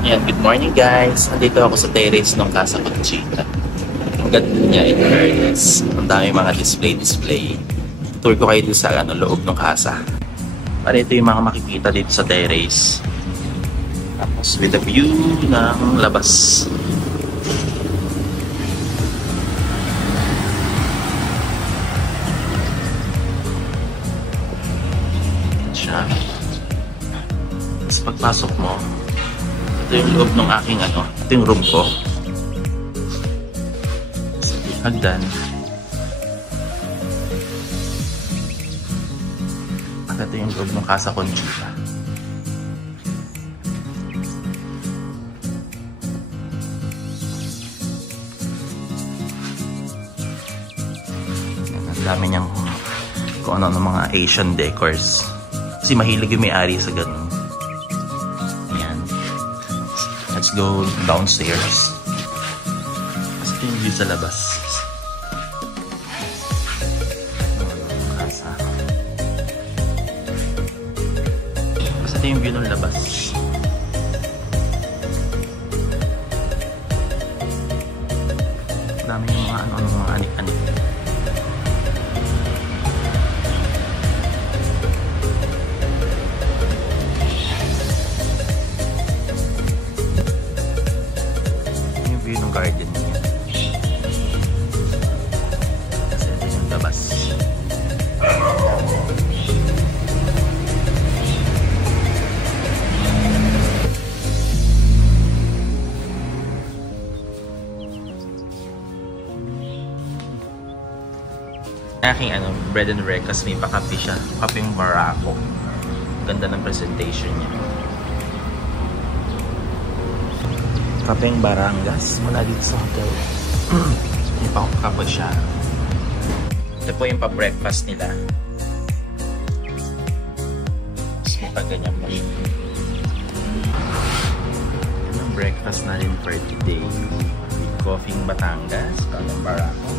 Ayan, good morning guys. Andito ako sa terrace ng Casa Conchita. Ang ganda niya in fairness. Ang dami mga display. Tour ko kayo dito sa loob ng casa. Para ito yung mga makikita dito sa terrace. Tapos with the view ng labas. Siya. Tapos pagpasok mo, ito yung loob ng aking ito yung room ko. Hagdan. At ito yung loob ng Casa Conchita. Ang dami niyang kung ano ng mga Asian decors. Kasi mahilig yung may-ari sa ganun. Let's go downstairs. Kasi ito yung view sa labas. Casa. Kasi ito yung view ng labas. Dami yung mga mga anik-anik. Yung garden niya. Kasi ito yung labas. Aking bread and breakfast, may pakape siya. Kapeng Barako. Ganda ng presentation niya. Kapeng Barangas mula dito sa hotel. May pa siya. Ito po yung pa-breakfast nila. Tapos may pa-ganyan pa siya. Ito yung breakfast na rin for today. With coffee Batangas, Kapeng Barako,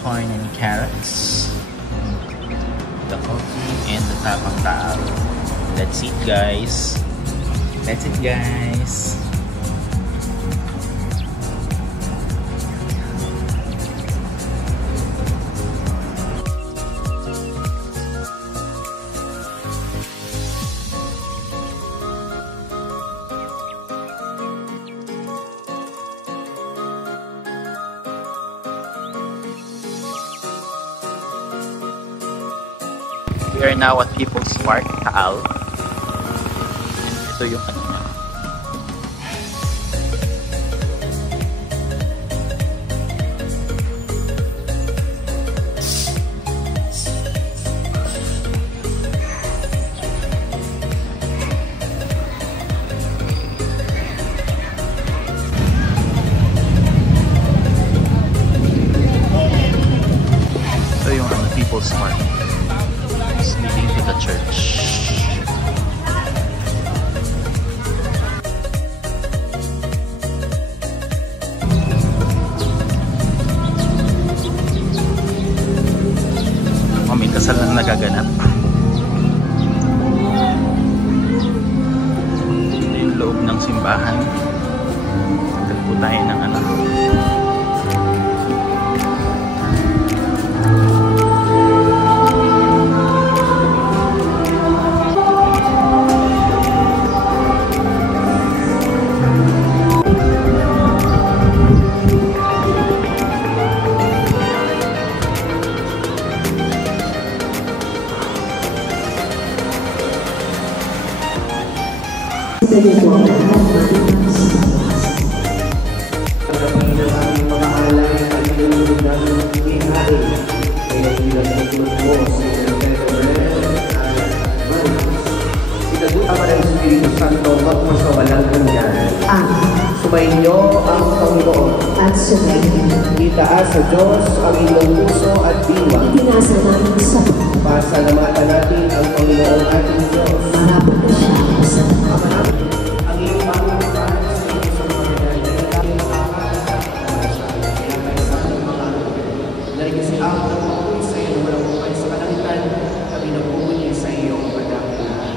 corn and carrots, the coffee, and the tapang tao. That's it guys. That's it guys. We are now at People's Park, Taal. Ito yung niya. Ito yung People's Park. Leading to the church. May kasal na nagaganap. Ito yung loob ng simbahan. Tagal po tayo ng Sumainyo ang Panginoon at sumainyo. Itaas sa Diyos ang inyong puso at diwa. Itinasa namin sa Pasalamatan natin ang Panginoon ating Diyos. Marapat na siya sa ang iyong pangalaman sa iyong sumagay na kami nakakatawa siya. Kaya kayo sa ating mga dahil kasi ang nabubuhay sa iyo na walang bukay sa kalangitan, kami nabubuhay sa iyong pagkakalaan.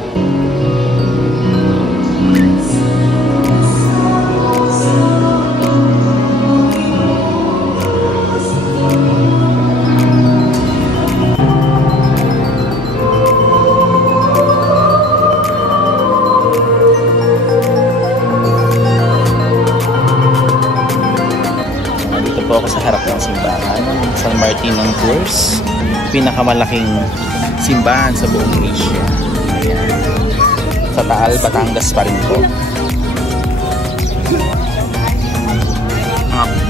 sa harap ng simbahan ng San Martin ng Tours. Pinakamalaking simbahan sa buong Asia. Ayan. Sa Taal, Batangas pa rin po.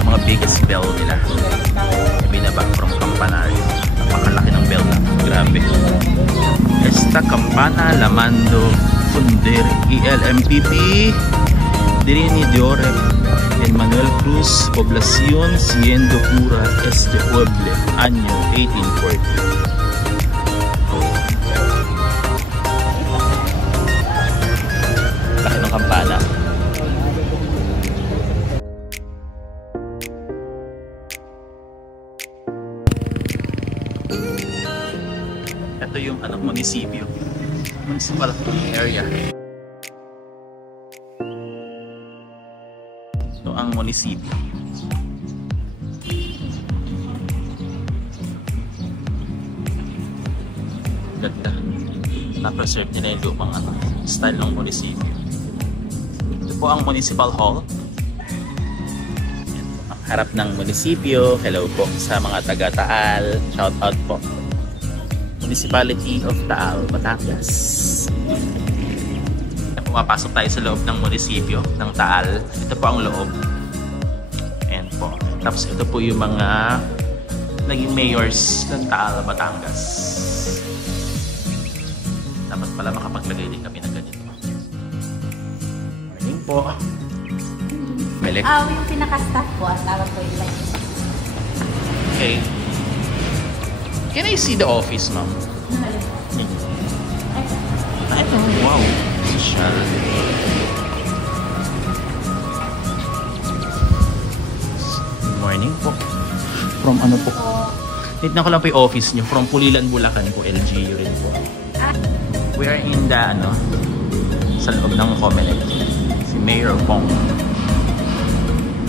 Mga biggest bell nila. Binaba from Campanario. Napakalaki ng bell na. Grabe. Esta Campana Lamando Funder ILMPP Dirini de Ore en Manuel Cruz Población siendo pura este pueblo año 1840. Laki ng kampana. Ito yung munisipyo. Municipal area. Ito ang munisipyo. Ganda. Na-preserve nila yung lumang style ng munisipyo. Ito po ang Municipal Hall. Ang harap ng munisipyo. Hello po sa mga taga-Taal. Shout out po. Municipality of Taal, Batangas. Pumapasok tayo sa loob ng munisipyo ng Taal. Ito po ang loob. Ayan po. Tapos ito po yung mga naging mayors ng Taal, Batangas. Dapat pala makapaglagay din kami ng ganito. Morning po. Melek. Yung pinaka-staff po, ang tawag ko yung line. Okay. Can I see the office, ma'am? Ito, wow. Social. Good morning po. From ano po? Tignan ko lang po yung office nyo. From Pulilan, Bulacan po. LGU rin po. We are in the, sa loob ng Comelec. Si Mayor Pong.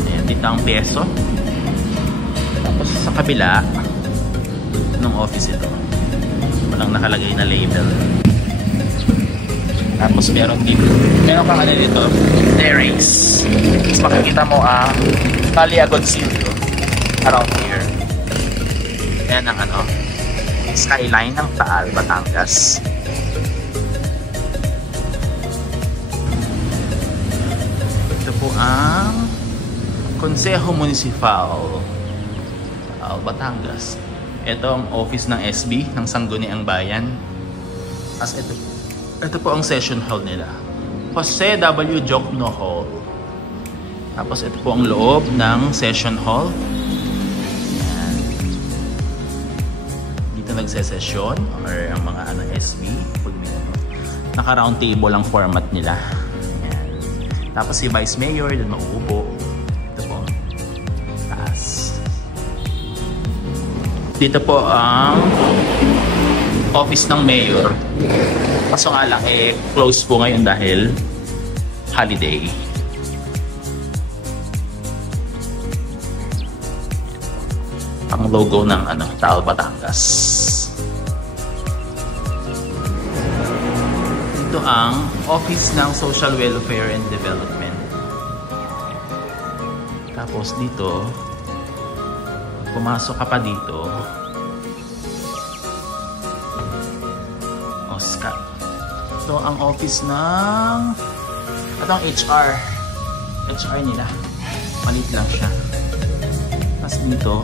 Ayan, dito ang peso. Tapos sa kabila, ng office ito. Walang nakalagay na label. Tapos meron kang dito, terrace. Tapos makikita mo ang Calle Agoncillo around here. Yan ang skyline ng Taal, Batangas. Ito po ang Consejo Municipal Taal, Batangas. Ito ang office ng SB, ng Sangguniang Bayan. As ito po ang session hall nila. Jose W. Jokno Hall. Tapos ito po ang loob ng session hall. Ayan. Dito nagsesesyon or ang mga SB. Naka round table ang format nila. Ayan. Tapos si Vice Mayor, dun mauupo. Ito po. Taas. Dito po ang office ng mayor. Kaso nga lang close po ngayon dahil holiday. Ang logo ng Taal, Batangas. Ito ang office ng Social Welfare and Development. Tapos dito pumasok ka pa dito. Oscar. Ito ang office ng ang HR. HR nila. Maliit lang siya. Tapos dito,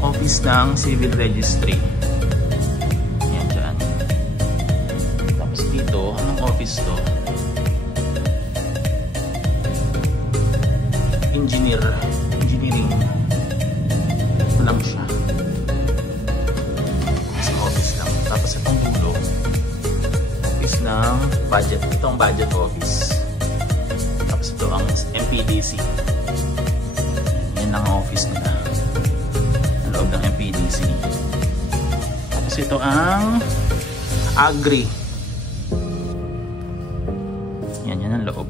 office ng Civil Registry. Yan dyan. Tapos dito, anong office to? Engineering. Lang siya sa office lang. Tapos itong dulo office ng budget. Itong budget office. Tapos ito ang MPDC. Yan ang office nila sa loob ng MPDC. Tapos ito ang Agri. Yan ang loob.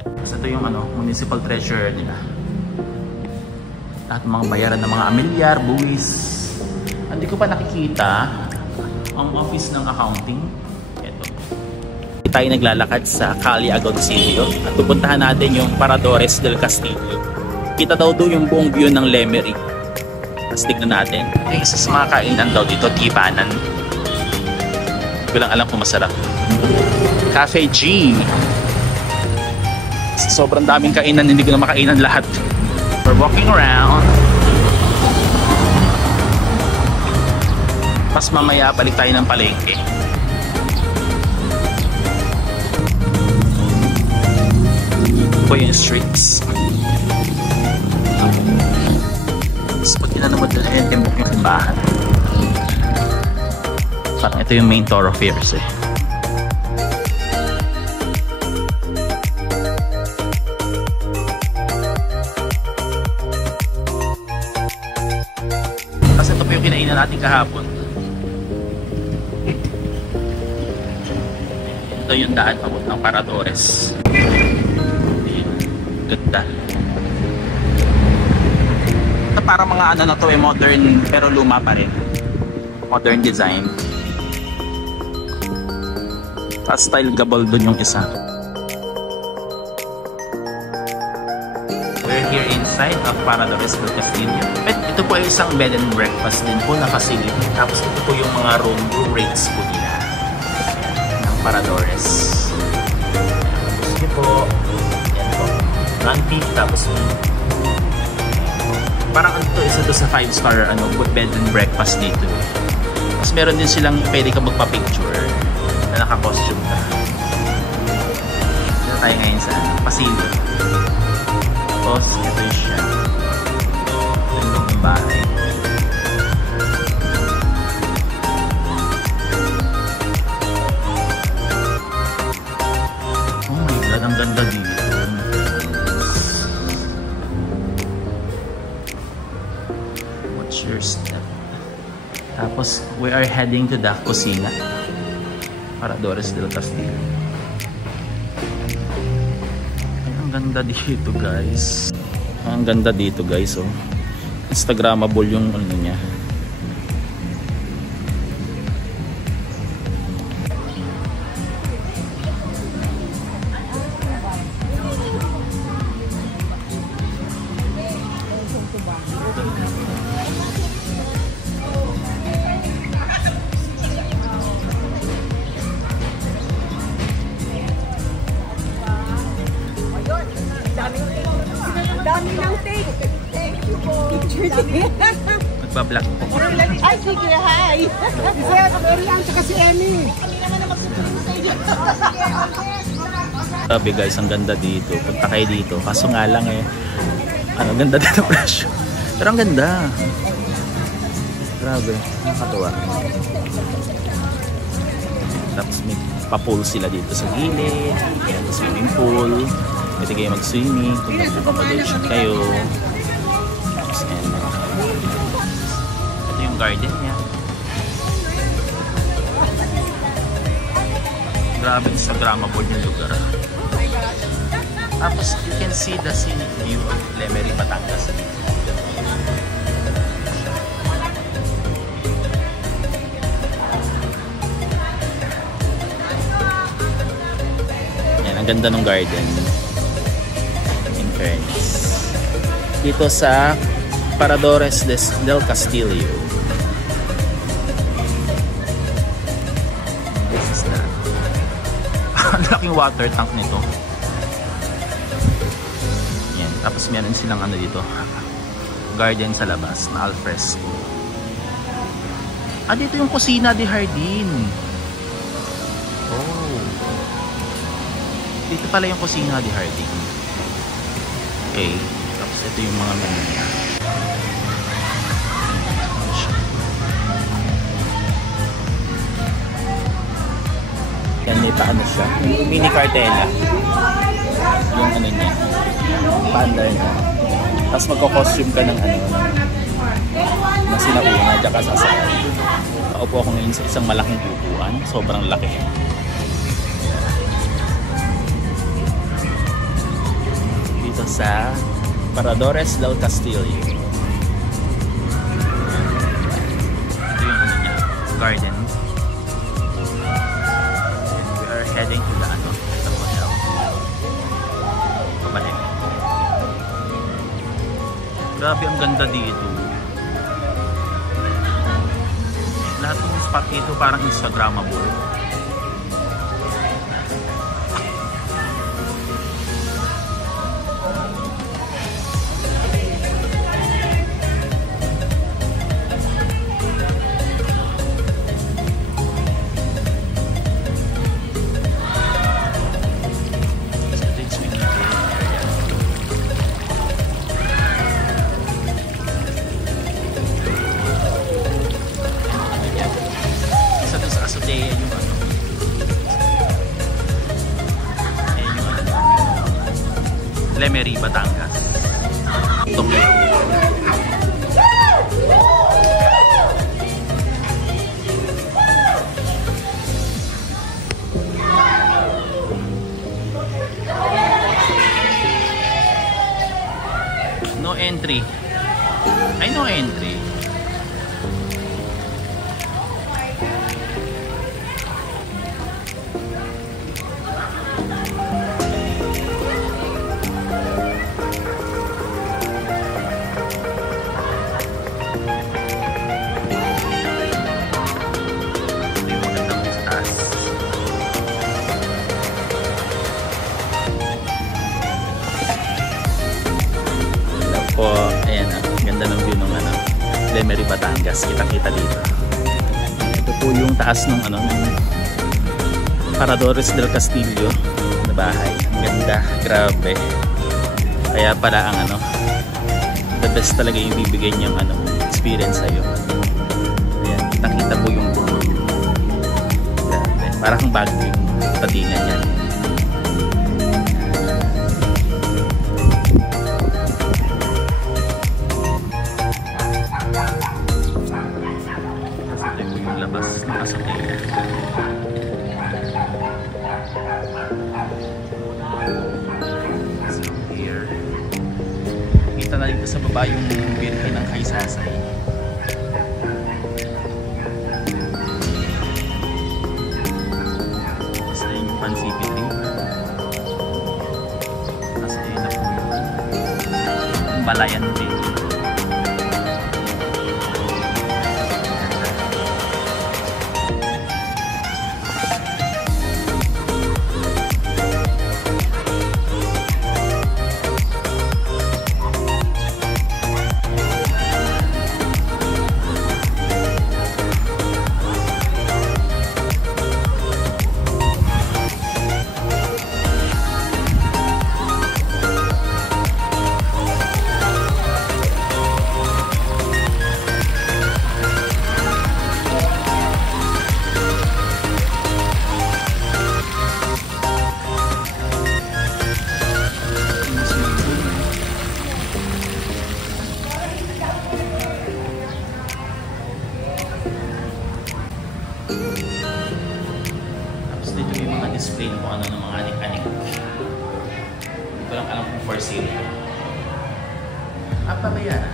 Tapos ito yung municipal treasurer nila. Lahat ng mga bayaran ng mga amilyar, buwis. Hindi ko pa nakikita ang office ng accounting. Ito. Tayo naglalakad sa Calle Agoncillo at pupuntahan natin yung Paradores del Castillo. Kita daw doon yung buong view ng Lemery. Tapos tignan natin. Yung isa sa mga kainan daw dito, Tipanan. Hindi ko lang alam kung masarap. Cafe G. Sobrang daming kainan, hindi ko na makainan lahat. We're walking around. Mas mamaya, balik tayo ng palengke. Ito yung streets. Tapos pag tinanong mo doon, ayun, timbok yung simbahan. Parang ito yung main thoroughfares eh. Tapos ito po yung kinainan natin kahapon. Ito yung daan papunta ng Paradores. Ganda. Ito para mga ano na to eh, modern pero luma pa rin. Modern design. Style gabal dun yung isa. We're here inside of Paradores del Castillo. Ito po ay isang bed and breakfast din po na facility. Tapos ito po yung mga room rates po nila ng Paradores. Tapos ito po, yan po, non-peak, tapos parang ito isa to sa 5-star ano, bed and breakfast dito. Tapos meron din silang pwede ka magpa-picture na naka-costume ka. Dito tayo ngayon sa pasilyo. Tapos ito yung siya. Ito yung bahay. Oh my God, ang ganda dito. What's your step? Tapos we are heading to the kusina. Paradores del Castillo. Ang ganda dito guys. Ang ganda dito guys oh. Instagrammable yung ano niya. Dami ng take. Thank you po. Nagbablog po. Ay, sige, hi. Si Sir, Marian, tsaka si Emmy. Kami naman na magsusunod sa iyo. Sabi guys, ang ganda dito. Punta kayo dito. Kaso nga lang eh, ano, ganda din ang presyo. Pero ang ganda. Grabe, nakakatuwa. Tapos may pa-pool sila dito sa gilid. Ayan, swimming pool. Pwede kayo mag-swimming. Kung mag-accommodation kayo. Tapos ayan. Ito yung garden niya. Grabe Instagrammable yung lugar. Tapos you can see the scenic view of Lemery, Batangas. Yan, ang ganda ng garden. In fairness. Dito sa Paradores del Castillo. This is that. Ang laking water tank nito. Yan. Tapos meron silang ano dito, garden sa labas na alfresco. Ah, dito yung kusina de Jardin. Oh. Dito pala yung kusina de Jardin. Okay. Tapos ito yung mga menu niya. Yan, may paano siya. Yung mini cartela. Yung ano niya. Paandar niya. Tapos magko-costume ka ng ano. Na sinauna, tsaka sasakay. Paupo ako ngayon sa isang malaking upuan. Sobrang laki. Dito sa Paradores del Castillo. Ito yung ano niya. Garden. Heading to the ano, the hotel. Pabalik. Grabe, ang ganda dito. Lahat ng spot dito parang Instagrammable. Lemery, Batangas. No entry. Ay, no entry. Po, ayan, ganda ng view ng Lemery, Batangas. Kitang-kita dito. Ito po yung taas ng ng Paradores del Castillo na bahay. Ang ganda, grabe. Kaya pala ang the best talaga yung bibigay niyang experience sa'yo. Ayan, kitang-kita po yung buo. Grabe. Parang bago yung patingan niya. Kita na dito sa baba yung Birhen ng Kaysasay. Tapos na yung Pansipit rin. Tapos na yun po yung Balayan din. Tapos dito yung mga display kung ano ng mga anik-anik. Hindi ko lang alam kung for sale. Pabayaan.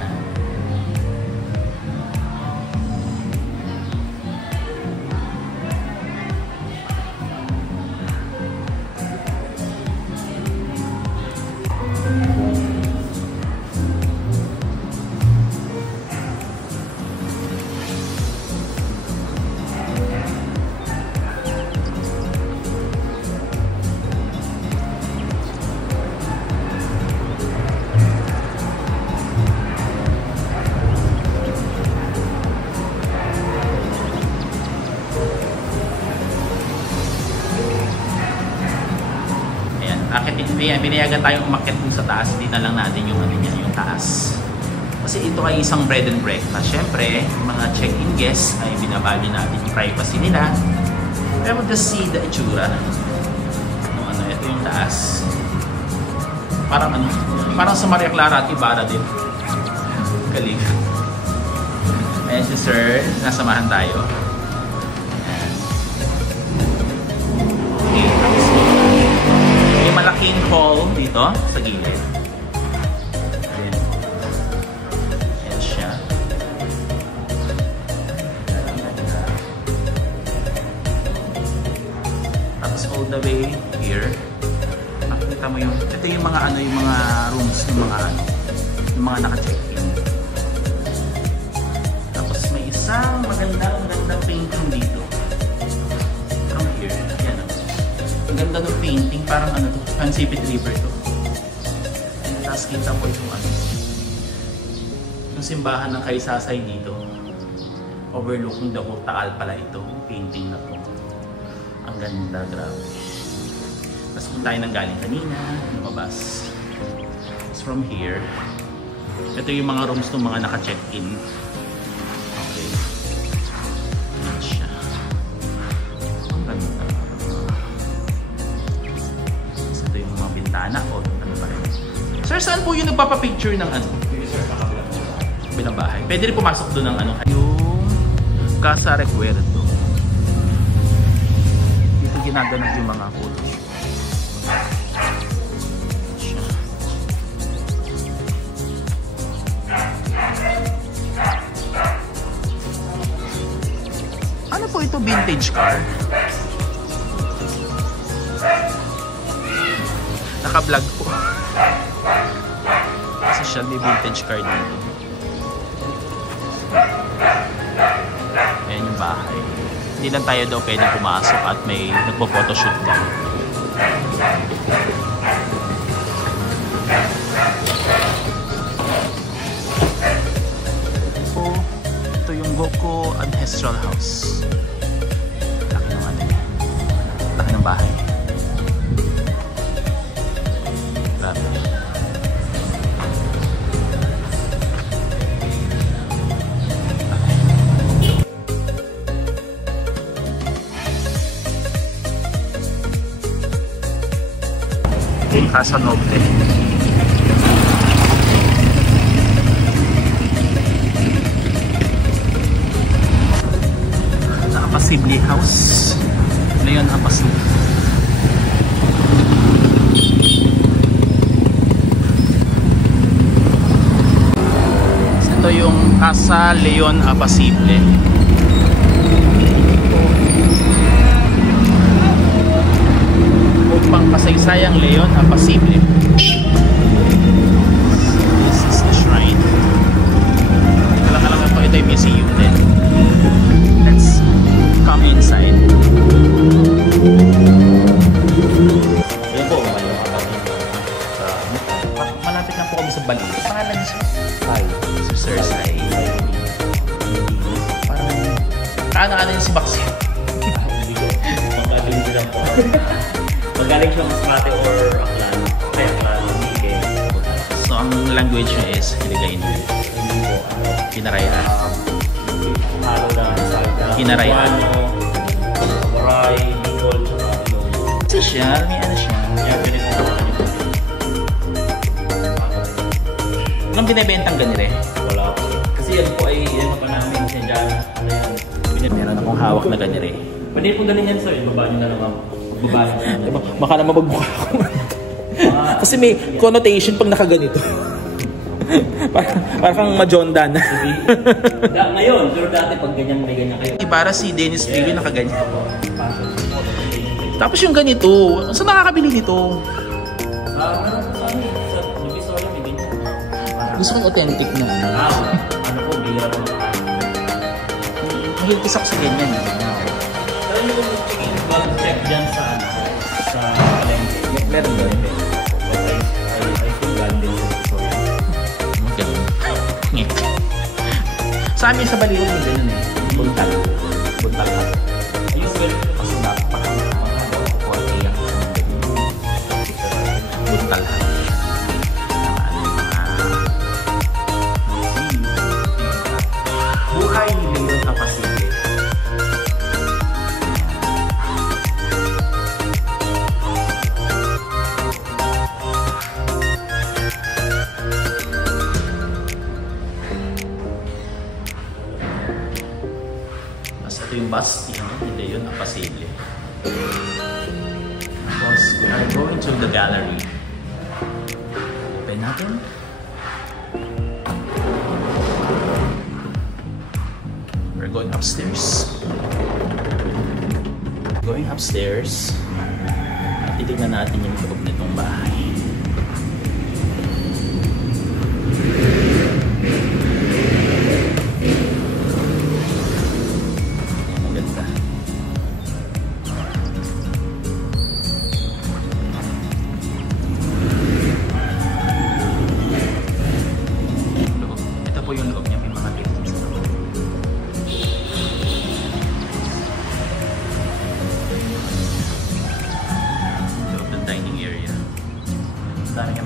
Binayagan tayong umakyat dun sa taas, hindi na lang natin yung yung taas. Kasi ito ay isang bread and breakfast. Syempre, yung mga check-in guests ay binabali natin yung privacy nila. Pero just see the itsura. Ito yung taas. Parang sa Maria Clara at Ibarra din. Galing. Ayan si Sir, nasamahan tayo. Malaking hall dito sa gilid. Ayan siya. Tapos all the way here, makikita mo ito yung mga yung mga rooms ng mga yung mga naka-check-in. isang magandang painting dito. From here, yan o. Ang ganda ng painting, parang ano to, Pansipit River to. Tapos kita po yung ano, yung simbahan ng Kaysasay dito. Overlooking the Taal pala ito, painting na to. Ang ganda, grabe. Tapos kung tayo nang galing kanina, lumabas. Tapos from here, ito yung mga rooms ng mga naka-check-in. Okay. Yan siya. Ang ganda. Tapos ito yung mga bintana o ano pa rin. Sir, saan po yung nagpapapicture ng ano? Bilang bahay. Pwede rin pumasok doon ng ano. Yung Casa Recuerdo. Dito ginaganap yung mga photoshoot. Ano po ito? Vintage car? Naka-vlog po. Kasi siya may vintage car dito. Ayan yung bahay. Hindi lang tayo daw pwedeng pumasok at may nagpo-photoshoot daw. Ito yung Goko Ancestral House. Laki ng ano eh. Laki ng bahay. Grabe. Casa Noble. Apasible House. Leon Apasible. Ito yung Casa Leon Apasible. Upang kasaysayang Leon Apasible. This is the shrine. Alam po, ito yung museum din. Let's come inside. Ayan po, malayo ka pa rin. Malapit na po kami sa Bali. Pangalan niyo siya? Sai. Si Sir Sai. Parang kaano-ano yung si Baxi. Hindi ko. Magaling din lang po. Magaling siya Masbate or Aklan. Kaya Aklan, Ike. So, ang language niya is Hiligaynon. Hindi po. Kinarayaan. Halo na salta. Kinarayaan. Waray, Bicol, tsaka yung... Kasi siya, may ano siya. Kaya pinito ko niyo po. Anong binibentang ganire? Wala po. Kasi yan po ay yan pa namin. Kasi dyan, Meron akong hawak na ganire. pwede po ganun yan sir. Ibaba nyo na lang ako. Ibaba nyo na lang. Diba? Baka naman magbuka ako. Kasi may connotation pag nakaganito. Parang kang majonda na. Ngayon, pero dati pag ganyan may ganyan kayo. Para si Dennis Lillo nakaganyan. Tapos yung ganito, saan nakakabili nito? Meron po sa ano eh. Sa Divisoria may ganyan. Gusto kong authentic na. Ano po, bihira po. Mahigpis ako sa ganyan. Pero nyo kung check dyan sa ano, sa palengke. Meron ba yun? But I think galing din sa Divisoria. Ganun. Sa amin sa Baliwag may ganun eh. Buntal. Buntal ka. Ayun, well, Kasi napaka-mahal. Quality lang. Buntal ka. Buhay ni Leon Apasible. Ito yung bus, hindi yun, Apasible. Tapos, we are going to the gallery. Open natin. We're going upstairs. Going upstairs. Titignan natin yung loob nitong bahay.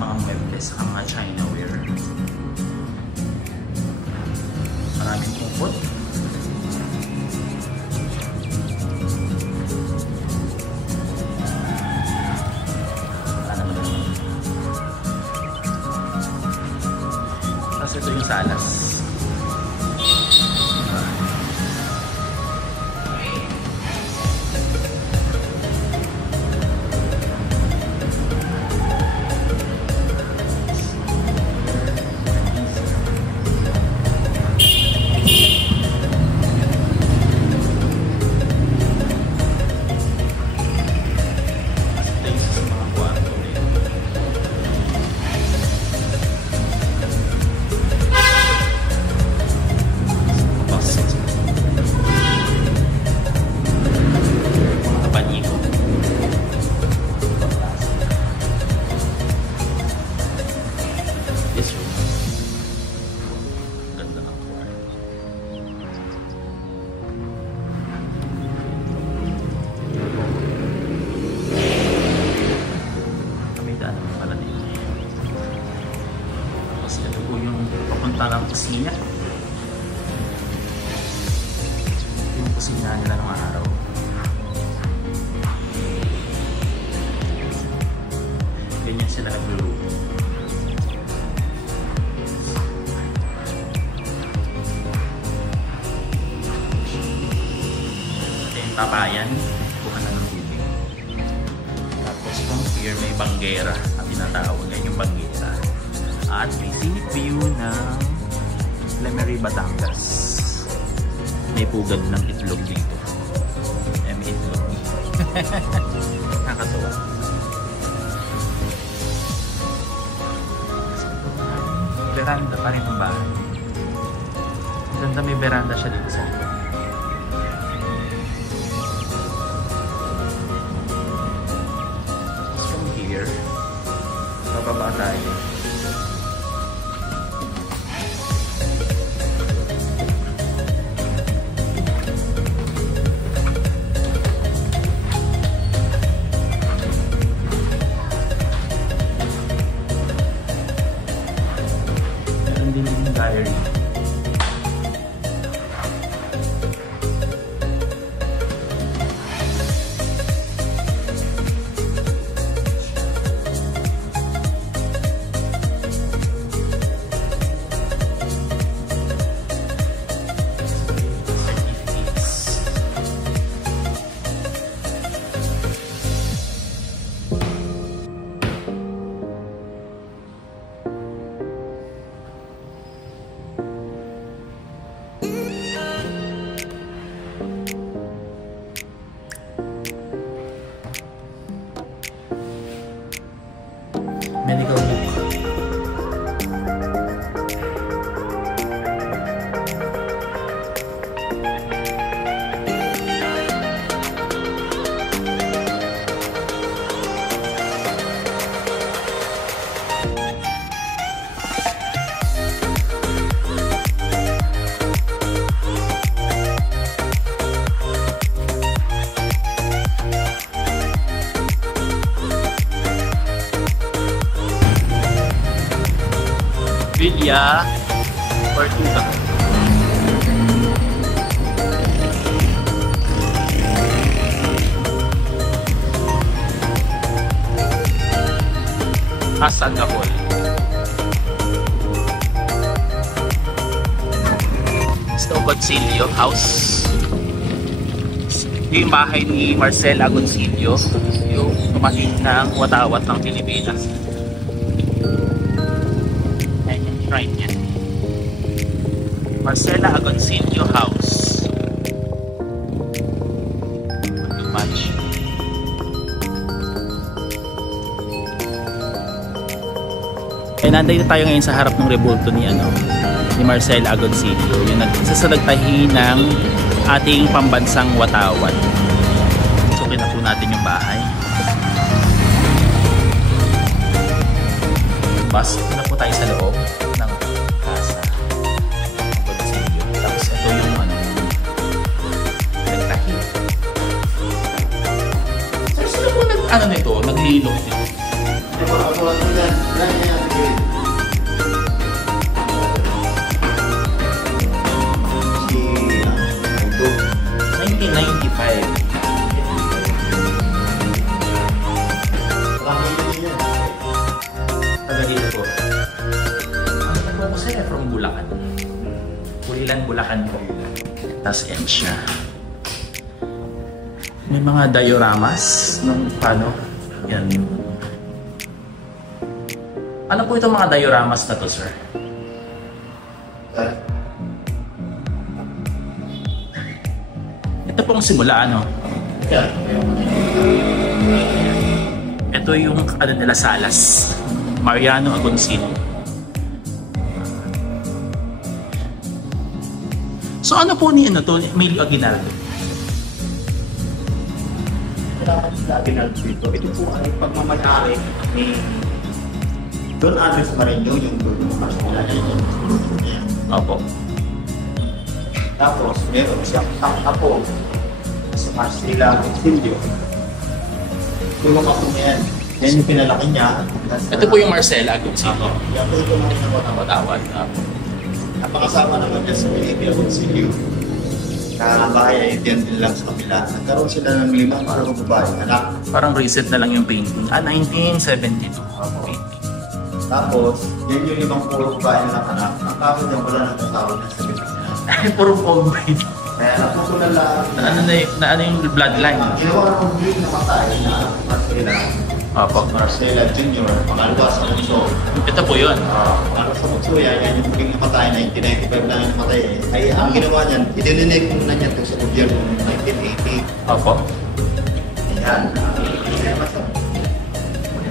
mga muebles sa mga Chinaware. Maraming kupot. Tapos ito yung salas. Parang kusina. Yung kusina nila ng araw. Ganyan sila nagluluto. Ito yung tapayan. Bukan na ng tubig. Tapos from here may banggera. Ang tinatawag yan yung banggera. At may scenic view ng Lemery, Batangas. May pugad ng itlog dito. May itlog. Nakakatuwa. Veranda pa rin ang bahay. Maganda, may veranda siya dito sa likod. From here, bababa tayo. Diary. Medical book. Villa Fortuna. Asangapol. Ito Agoncillo House. Yung bahay ni Marcel Agoncillo, yung tumating ng watawat ng Pilipinas. Right niya. Marcela Agoncillo House. Too much. Nandito tayo ngayon sa harap ng rebulto ni Marcela Agoncillo, yung nagsasalagtahi ng ating pambansang watawat. So na po natin yung bahay. Pasok na po tayo sa loob ng casa. Tapos ito yung nagtahi. Sino po naghilok dito? Taga-dito po. Ano po ko sir? From Bulacan. Pulilan, Bulacan po. Tapos yan siya. May mga dioramas ng paano. Yan. Ano po itong mga dioramas na to, sir? Ito pong simula, ano? Ito yung ano nila, Salas. Mariano Agoncillo. So ano po ni ano to? Emilio Aguinaldo? Aguinaldo dito. Ito po ay pagmamayari ni Don Andres Marino, yung Marcela niya. Opo. Tapos, meron siyang apo si Marcela Silvio. Yung apo niya yan. Yan yung pinalaki niya. Ito po yung Marcela Agoncillo. Yan po ito namin Tawad. ang pangasama naman niya si Emilio Agoncillo. Bahay ay din lang sa kabila. Nagkaroon sila ng 5 para babae anak. Parang recent na lang yung painting. 1972. Tapos, yan yung 5 puro babae ng anak. Ang kaso niya wala nang tatawag na sa Pilipinas. Ay, puro combine. Kaya naputunan lang. Na ano yung bloodline? Ginawa ng green na matay na Marcela. Opo. Marcela Jr. Pangalawa sa Bunso. Ito po yun. Pangalawa sa Bunso, yan yung muling namatay, 1995 lang yung namatay. Ay, ang ginawa niyan, idinunate mo na niya ito sa gobyerno ng 1980. Opo. Yan.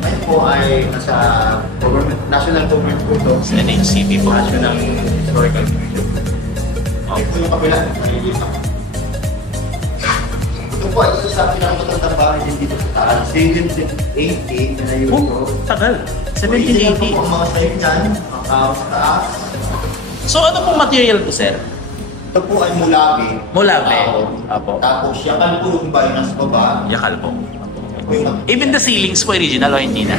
Ngayon po ay nasa government, national government po ito. Sa NHCP po. National Historical Museum. Ito yung kabila. Ito po, ito sa pinakamatandang bahay din dito sa taas. 1780 na yun ito. Tagal. Ito 1780. po ang mga sayo dyan, ang tao sa taas. So ano pong material po, sir? Ito po ay mulabi. Mulabi. Tao. Opo. Tapos yakal po yung bayo nasa baba. Yakal po. Ito yung Even the ceilings po original o hindi na?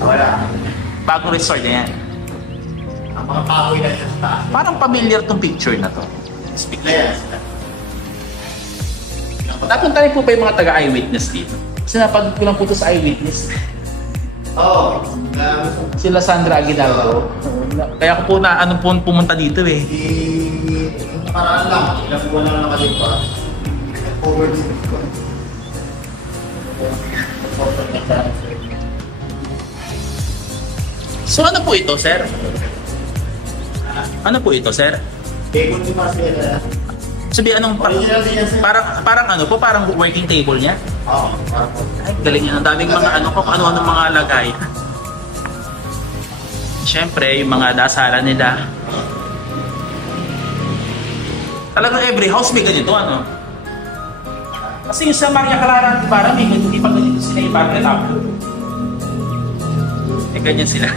wala. Bagong restore na yan. Ang mga kahoy na sa taas. Parang familiar tong picture na to. Speak. Yes. Napunta rin po ba yung mga taga-eyewitness dito? Kasi napag ko lang po ito sa eyewitness. Oo. Sila Sandra Aguinaldo. Kaya ko po na ano po pumunta dito eh. Yung nakaraan lang, ilang buwan na nakalipas. Forward to this one. So ano po ito, sir? Ano po ito, sir? Table ni Marcela. Sabi anong Original din yan, sir. parang ano po, parang working table niya. Oo. Ay, galing yan. Ang daming mga ano kung ano-ano mga lagay. Siyempre, yung mga dasara nila. Talagang every house may ganito, ano? Kasi yung sa Maria Clara, parang may ganito, hindi pa ganito sila yung Padre Tapio. May ganyan sila.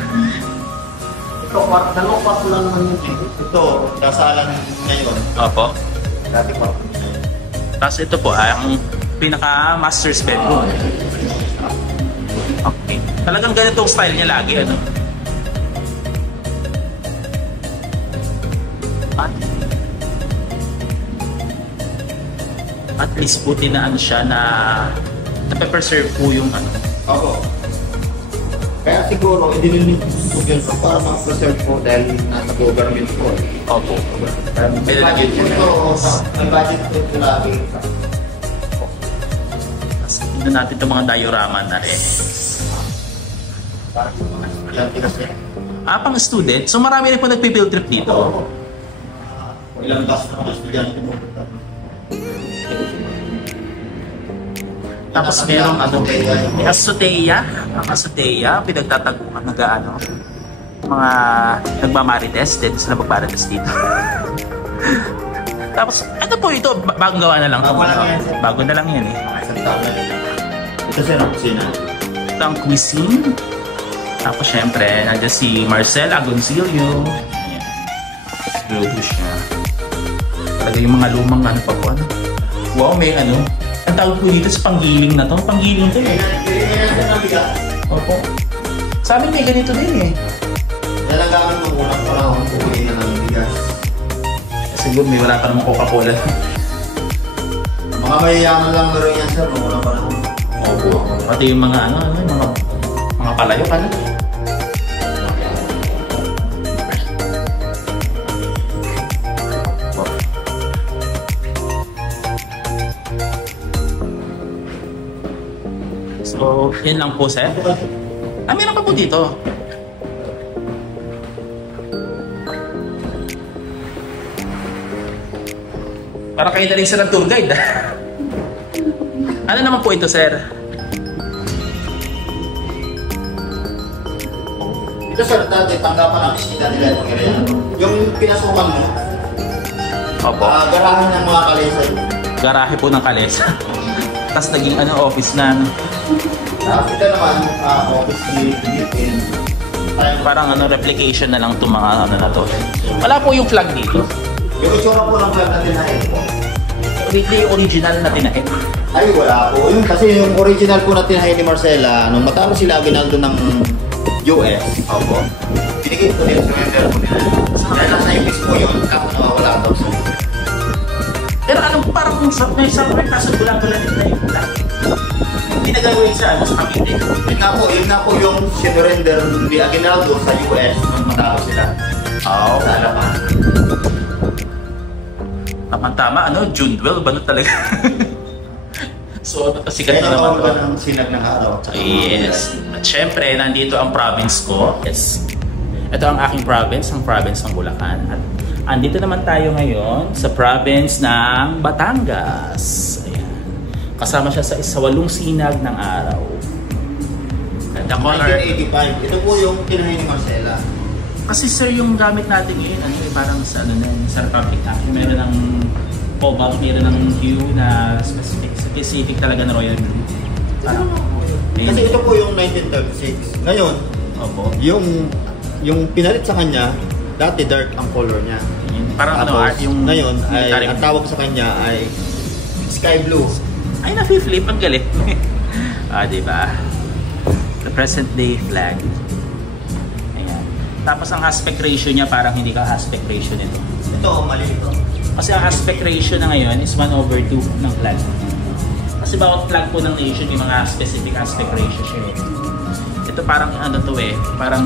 Ito, dalawang kwarto lang naman yun. Ito, dasalan ngayon. Opo. Dati pa. Tapos ito po, ang pinaka-master's bedroom. Okay. Talagang ganitong style niya lagi, ano? At least po tinaan siya na nape-preserve po yung ano. Opo. Kaya siguro, idinunod ko yun para ma-preserve po dahil nasa government po. Opo. May budget po ito. May budget po ito lagi. Tapos tignan natin itong mga diorama na rin. Ilang tiras niya. Pang student. So marami rin po nagpi-field trip dito. Ilang bus na mga estudyante mo. Tapos merong ano, azotea, ang azotea, pinagtatagpuan nag-ano, mga nagmamarites, din sila magmarites dito. Tapos, ano po ito, bagong gawa na lang. Bago na lang yan eh. Isang taon na yun. Ito siya ng kusina. Ito ang cuisine. Tapos syempre, nandiyan si Marcela Agoncillo. Ayan. Logo siya. Talaga yung mga lumang ano pa po. Ano? Wow, may ano. Ang tawag po dito sa panggiling na to. Panggiling to eh. Opo. Sa amin may ganito din eh. Nalagamit nung unang panahon, kukunin na ng bigas. Siguro may wala pa namang Coca-Cola. Mga mayayaman lang meron yan sir, nung unang panahon. Opo. Pati yung mga mga palayo pala. So, yun lang po, sir. Meron pa po dito. Para kayo na rin sir ng tour guide. Ano naman po ito, sir? Ito sir, dati tanggapan ang bisita nila itong area. Yung pinasukan mo, Opo. garahan ng mga kalesa. Garahe po ng Kalesa. Tapos naging office na. Tapos ito naman, office meeting. Parang replication na lang itong mga na to. Wala po yung flag dito. Yung itsura po ng flag na tinahin po. Hindi original na tinahin. Ay, wala po. Yun, kasi yung original po na tinahin ni Marcela, nung matapos sila Aguinaldo ng US, Opo. binigay po nila surrender po nila. Dahil nasa ibis po yun, kapag nawawala daw sa Pero anong parang may isang kaso bulang-bulang din na yung flag. Hindi na gagawin sa Cavite. Yun nga po yung surrender ni Aguinaldo sa US nung matapos sila. Oo. Sa Alapan. Tama-tama, June 12, ano talaga? So, sikat Kaya na naman ba to. ng sinag ng araw? Yes. At syempre, nandito ang province ko. Yes. Ito ang aking province, ang province ng Bulacan. At andito naman tayo ngayon sa province ng Batangas. Ayan. Kasama siya sa walong sinag ng araw. The color. 1985. Ito po yung tinahin ni Marcela. Kasi sir, yung gamit natin ngayon, parang sa sa Republic Act, meron ng cobalt, meron ng hue na specific talaga na royal blue. Kasi ito po yung 1936. Ngayon, Opo. yung pinalit sa kanya, dati dark ang color niya. Parang Tapos, yung ngayon, ay, military ang tawag sa kanya ay sky blue. Ay, nafi-flip. Ang galing. Diba? The present day flag. Ayan. Tapos ang aspect ratio niya, parang hindi ka aspect ratio nito. Ito, mali ito. Kasi ang aspect ratio na ngayon is 1/2 ng flag. Kasi bawat flag po ng nation yung mga specific aspect ratio siya. Ito parang parang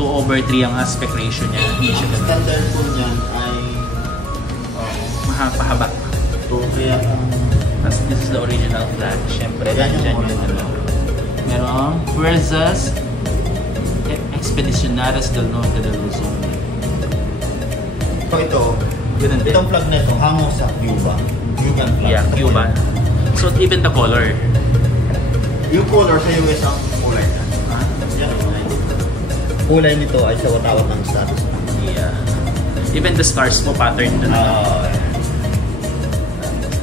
2/3 ang aspect ratio niya. Hindi siya ganun. Standard po niyan ay Mahaba. so, kaya Tapos this is the original flag. Siyempre, Yan nandyan yung yung merong Fuerzas Expedicionarias del Norte del Luzon. ito, Ganun din. itong flag na ito, hango sa Cuba. Cuban flag. Yeah, Cuban. So even the color. Yung color sa US ang kulay na. Yan, kulay nito ay sa watawat ng status. Yeah. Even the stars mo pattern na.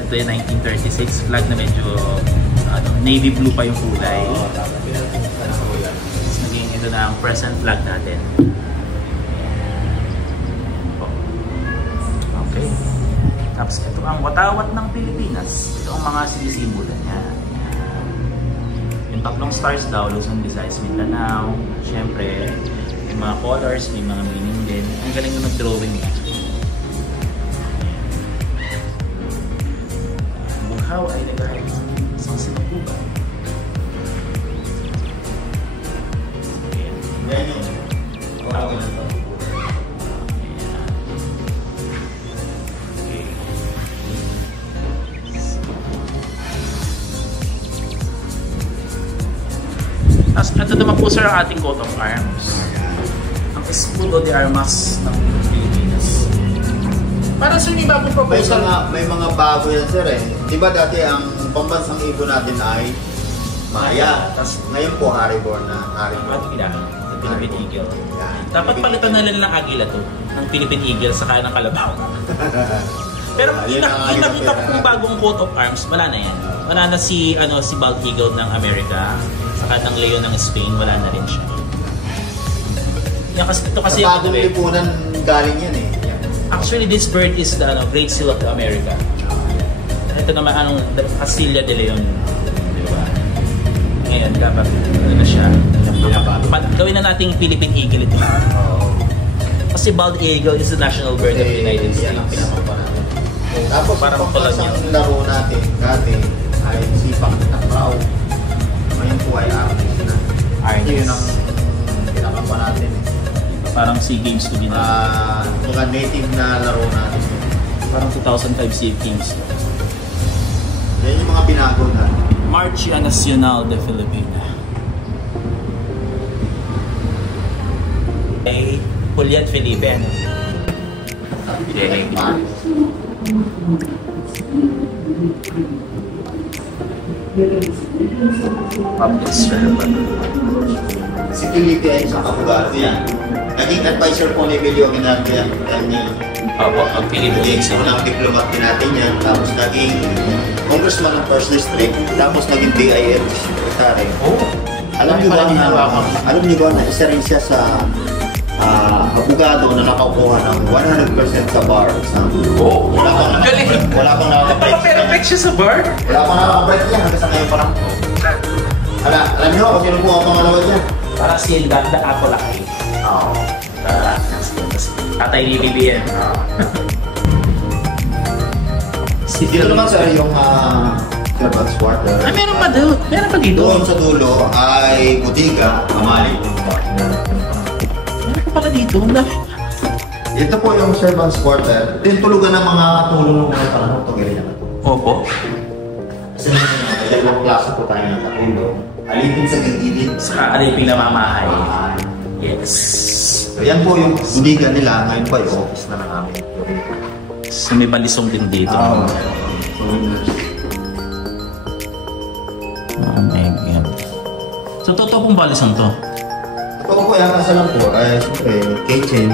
Ito yung 1936 flag na medyo navy blue pa yung kulay. Tapos naging ito na ang present flag natin. Okay. Tapos ito ang watawat ng Pilipinas. Ito ang mga sinisimbolo niya. Yung tatlong stars daw, Luzon, Visayas, Mindanao. Siyempre, may mga colors, may mga meaning din. Ang galing na mag-drawing niya. Bughaw ay nagahit sa sinukuban. Yan yung tawag na ito. Tapos ito naman po sir ang ating coat of arms. Ang escudo de armas ng Pilipinas. Para sir, may bagong proposal. May mga bago yan sir eh. Diba dati ang pambansang ibon natin ay Maya. Tapos ngayon po Haribor na. Haribor. Ito kailangan. The Philippine Eagle. Yan. Dapat palitan na lang ng agila to. Ng Philippine Eagle saka ng kalabaw. Pero kita ko kung bagong coat of arms, wala na yan. Wala na si Bald Eagle ng Amerika, saka ng Leon ng Spain, wala na rin siya. Yan kasi ito kasi sa bagong lipunan galing yan eh. actually this bird is the Great Seal of the America. Ito naman Castilla de Leon, di ba? Ngayon dapat na siya Gawin na nating Philippine Eagle ito. Kasi bald eagle is the national bird of the United States. Yan ang pinapampa natin. Tapos Parang parang tulad ang laro natin dati ay sipak at tao. Ngayon po ay artist na. Artist. Yun ang pinapampa natin. Parang SEA Games to din na. Mga native na laro natin. Parang 2005 SEA Games. Yan yung mga binago na. Marcha Nacional de Filipina. Okay. Juliet Felipe. Okay. Public servant. Si Felipe ay isang abogado yan. Naging advisor po ni Emilio Aguinaldo yan. Opo, ang Philippine Naging unang diplomat din natin yan. Tapos naging congressman ng 1st District. Tapos naging BIL secretary. Oh. Alam niyo ba na isa rin siya sa abogado na nakakuha ng 100% sa bar exam. Oh, galing. Wala pang nakaka-break. Naka-perfect siya sa bar? Wala pang nakaka-break yan hanggang sa ngayon pa lang. Alam niyo kung sino po ang pangalawa niya? Para si Ganda Apple Aki. Oo. Tatay ni BBM. Dito naman sir yung servants quarter. Ah, meron pa doon. Meron pa dito. Doon sa dulo ay butiga, kamali. Meron pa pala dito. Ito po yung servants quarter. Ito yung tulugan ng mga tulong ng mga panahon. Ito ganyan na ito. Opo. Kasi dalawang klase po tayo ng katulong. Alipin sa gilid. Sa alipin na mamahay. Yes. So yan po yung butiga nila. Ngayon po yung office na ng amin. So may balisong din dito. Oh my God. So totoo pong balisong to? Ito po yan. Kasi lang po. Ay, siyempre, kitchen.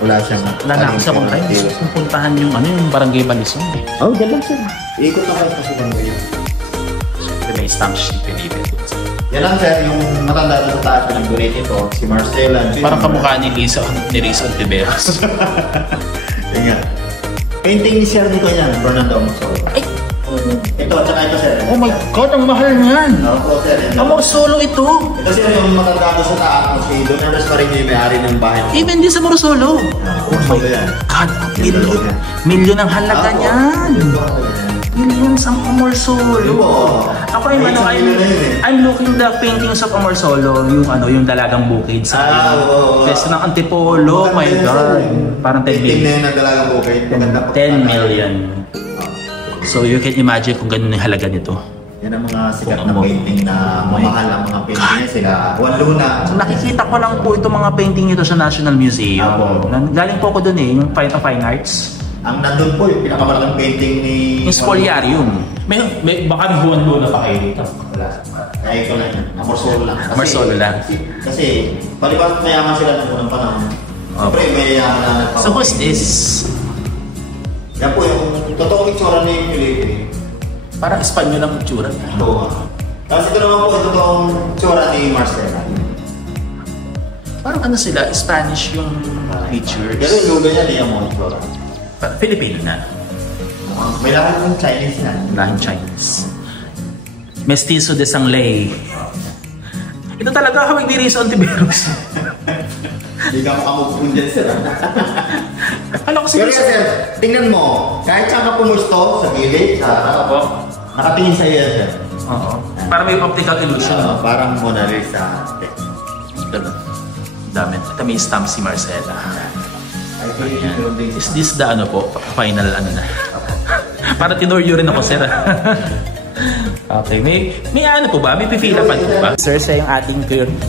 Wala siyang... Wala na ako sa mga tayo. Gusto kong puntahan yung yung barangay balisong. Oh, dyan lang sir. Ikot na kayo kasi kung yun. So may stamp sheet pinipin. Yan lang sir, yung matanda na sa taas na nag-donate ito, si Marcela. Parang kamukha ni Risa Ontiveros. Yan nga. Painting ni Sir Nico yan, Fernando Amorsolo. Ay! Ito, tsaka ito sir. Oh my God, ang mahal niyan! Opo sir. Amorsolo ito! Ito sir, yung matanda ko sa taas mo, si Don Ernest pa rin yung may-ari ng bahay. Even din sa Amorsolo! Oh my God, milyon ang halaga niyan! Millions ang Amorsolo! Ako yung I'm looking the paintings of Amorsolo, yung dalagang bukid sa Peso ng Antipolo, oh my God! Parang 10 million. Painting na yung dalagang bukid. 10 million. So you can imagine kung ganun yung halaga nito. Yan ang mga sikat na painting na mamahal ang mga painting niya sila. Juan Luna. So nakikita ko lang po itong mga painting nito sa National Museum. Galing po ako dun yung Fine Arts. Ang nandun po yung pinakamalaking painting ni... Yung Spoliarium. Baka may Juan Luna pa kayo dito. Wala. Kaya ito lang yan. Amorsolo lang. Amorsolo lang. Kasi, palibas mayaman sila ng unang panahon. Siyempre, mayayaman na nagpapakita. So who's this? Yan po yung totoong itsura ni Felipe. Parang Espanyol ang itsura niya. Oo. Tapos ito naman po yung totoong itsura ni Marcela. Parang sila, Spanish yung features. Pero yung lugar niya, di ang mga itsura. Filipino na. May lahat ng Chinese na. Lahing Chinese. Mestizo de Sangley. Ito talaga hawig ni Risa Ontiveros. Hindi ka makamugpun dyan, sir. Alam ko si Pero sir, tingnan mo. Kahit saan ka pumusto sa gilid, sa harap, nakatingin sa iyo, sir. Oo. Para may optical illusion. Parang Mona Lisa. Dami. Ito may stamp si Marcela. Ayan. Is this the final na? Para tinoryo rin ako, sir. Okay, may po ba? May pipila pa po ba? Sir, siya yung ating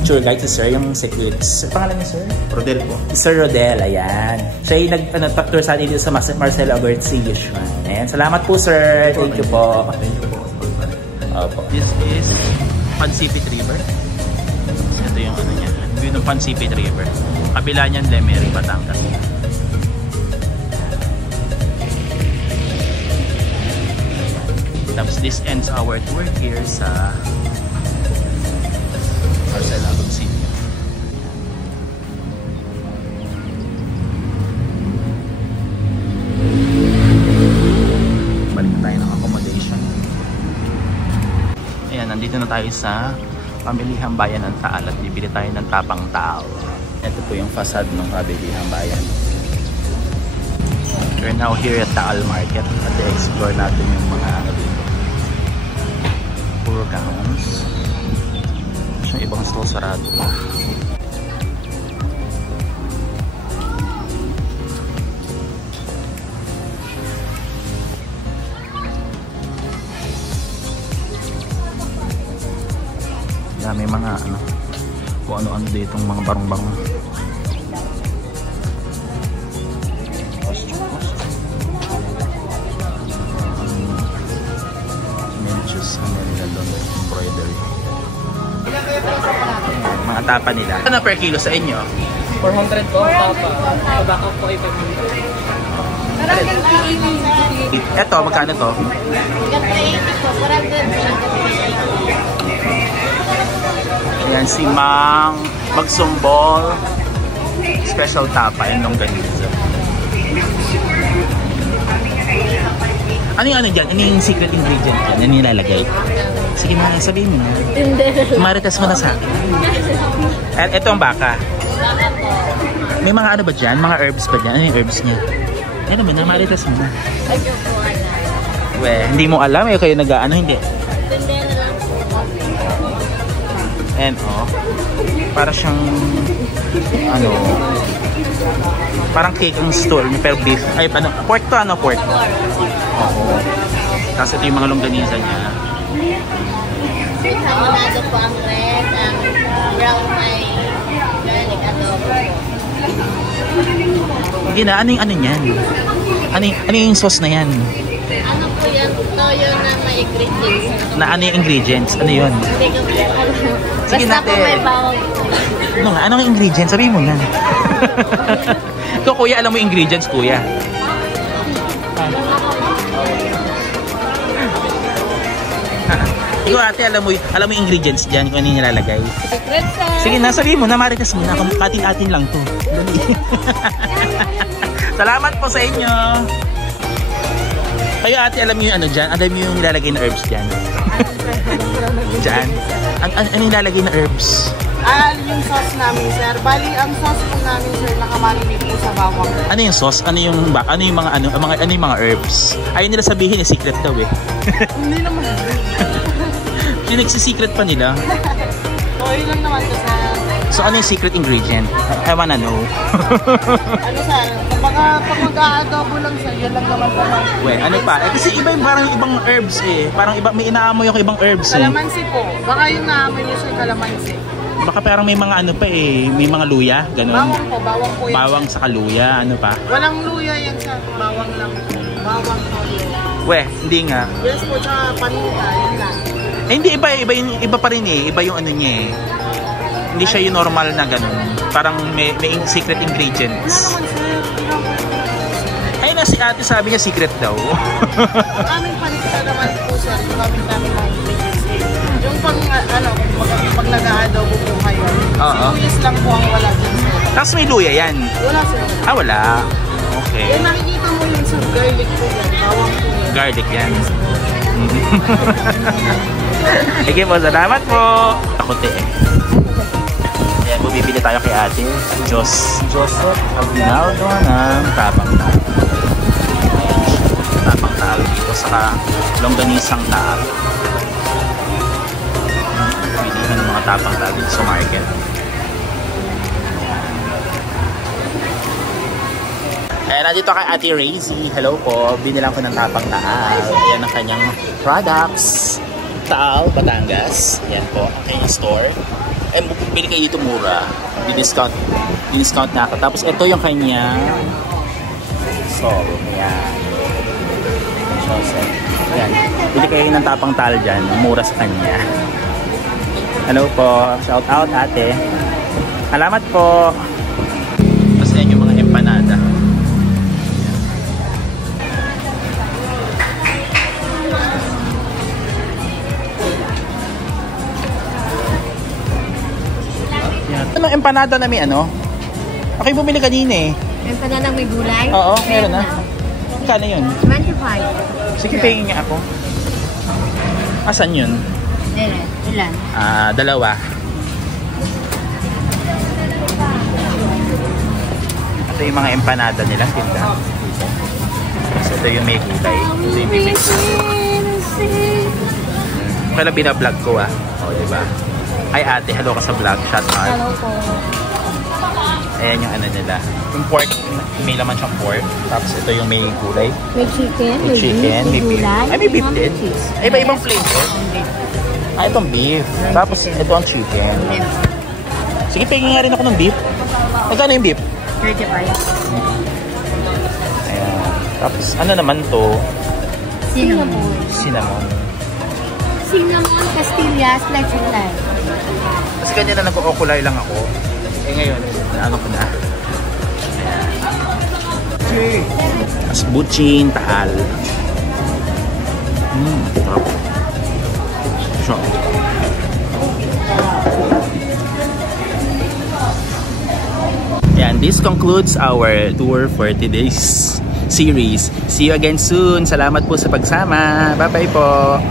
tour guide, sir, yung security. Pangalan niya, sir? Rodel po. Sir Rodel, ayan. Siya yung nag-tour sa atin dito sa Marcela Abertzillo Shrine. Ayan, salamat po, sir. Thank you po. Opo. This is Pansipit River. Ito yung niya. View ng Pansipit River. Kabila niyan, Lemery, Batangas. Tapos this ends our tour here sa Marcela Abertzillo. Balik na tayo ng accommodation. Ayan, nandito na tayo sa Pamilihang Bayan ng Taal at bibili tayo ng tapang Taal. Ito po yung facade ng Pamilihang Bayan. We're now here at Taal Market at i-explore natin yung mga ano dito. Puro gowns. Yung ibang store sarado na. May mga ano, kung ano-ano ditong mga barong-barong. Menches, ano nila doon, embroidery. Mga tapa nila. Ano per kilo sa inyo? 400 po, tapa. Tabako po ay pag-ibig. Ito, magkano to? Ayan si Mang Magsumbol special tapa and longganisa. Ano yung ano dyan? Ano yung secret ingredient dyan? Ano yung nilalagay? Sige na, sabihin mo na. Maritas mo na sa akin. Ito ang baka. May mga ano ba dyan? Mga herbs ba dyan? Ano yung herbs niya? Ano mo na, maritas mo na. Weh, hindi mo alam eh, kayo nag-ano, hindi. And para siyang ano, parang cake ang store niya pero beef. Ay, ano, pork to, ano, pork. Oo. Tapos ito yung mga longganisa niya. Hamonado po ang red, ang brown may garlic adobo. Hindi na, ano yung ano niyan? Ano yung sauce na yan? Ano po yan? Toyo na may ingredients. Na ano yung ingredients? Ano yun? Hindi ko po alam. Sige Basta natin. po may bawang. Ano nga? Anong ingredients? Sabihin mo na. Ikaw, kuya, alam mo yung ingredients, kuya? Ikaw, ate, alam mo yung ingredients dyan kung ano yung nilalagay. Secret sir. Sige na, sabihin mo na, maritas mo na. Kating-atin lang to. Salamat po sa inyo. Kayo, ate, alam mo yung ano dyan? Alam mo yung nilalagay na herbs dyan? Dyan? Ano yung nilalagay na herbs? Yung sauce namin, sir. Bali, ang sauce po namin, sir, nakamarinate po sa bawang. Ano yung sauce? Ano yung mga herbs? Ayaw nila sabihin, secret daw eh. Hindi naman. Yung nagsisecret pa nila. Oil lang naman to, sir. So ano yung secret ingredient? I wanna know. Ano, sir? Pag mag-aadobo lang, sir, yan lang naman po. Weh, ano pa? Kasi iba yung parang ibang herbs eh. Parang iba, may inaamoy yung ibang herbs eh. Kalamansi po. Baka yung naamoy niyo, sir, kalamansi. Baka parang may mga ano pa eh. May mga luya, ganun. Bawang po, bawang po yan. Bawang sa luya, ano pa? Walang luya yan, sir. Bawang lang po. Bawang po. Weh, hindi nga. Yes po, tsaka paninta, yun lang. Eh, hindi, iba pa rin eh. Iba yung ano niya eh. Hindi siya yung normal na ganun. Parang may secret ingredients. Ay na si ate sabi niya secret daw. Aming paninta naman po, sir. Yung aming mga ingredients. Yung pag nag-aadobo po kayo. Sibuyas lang po ang wala dyan, sir. Tapos may luya yan. Wala, sir. Ah, wala. Okay. Eh, nakikita mo yung sir, garlic po yan. Bawang po yan. Garlic yan. Sige po, salamat po. Takot eh. Ayan, bumibili tayo kay ate. Joseph Aguinaldo ng tapang taal. Tapang taal dito sa longganisang taal. Bilihan ng mga tapang taal dito sa market. Ayan, nandito kay Ate Razy. Hello po. Binilang ko ng tapang taal. Ayan ang kanyang products. Taal, Batangas. Ayan po, ang kanyang store. Eh, bili kayo dito mura. Diniscount na ako. Tapos ito yung kanyang store. Ayan. Ayan. Bili kayo ng tapang taal dyan. Mura sa kanya. Hello po. Shout out, ate. Salamat po. Tapos yan yung mga empanada. Ano empanada na may ano? Okay, bumili kanina eh. Empanada may gulay? Oo, meron na. Kano yun? 25. Sige, pahingin niya ako. Asan yun? Ilan? Dalawa. Ito yung mga empanada nilang tinda. So, ito yung may kulay. Ito yung bibig. Kaya binablog ko O, diba? Ay ate, hello ka sa vlog. Shout out. Hello po. Ayan yung ano nila. Yung pork, may laman siyang pork. Tapos ito yung may kulay. May chicken, May chicken, may beef. gulay, Ay, may beef din. cheese. Ay, iba-ibang flavor. Itong beef. Tapos ito ang chicken. Sige, pingin nga rin ako ng beef. Magkano yung beef? 35. Ayan. Tapos ano naman to? Cinnamon. Cinnamon. Cinnamon, pastillas, lechon. Kasi ganyan na nag-oculay lang ako. Eh ngayon, ano ko na. Mas butchin, tahal. Sarap. Sure. Yan, this concludes our tour for today's series. See you again soon. Salamat po sa pagsama. Bye-bye po.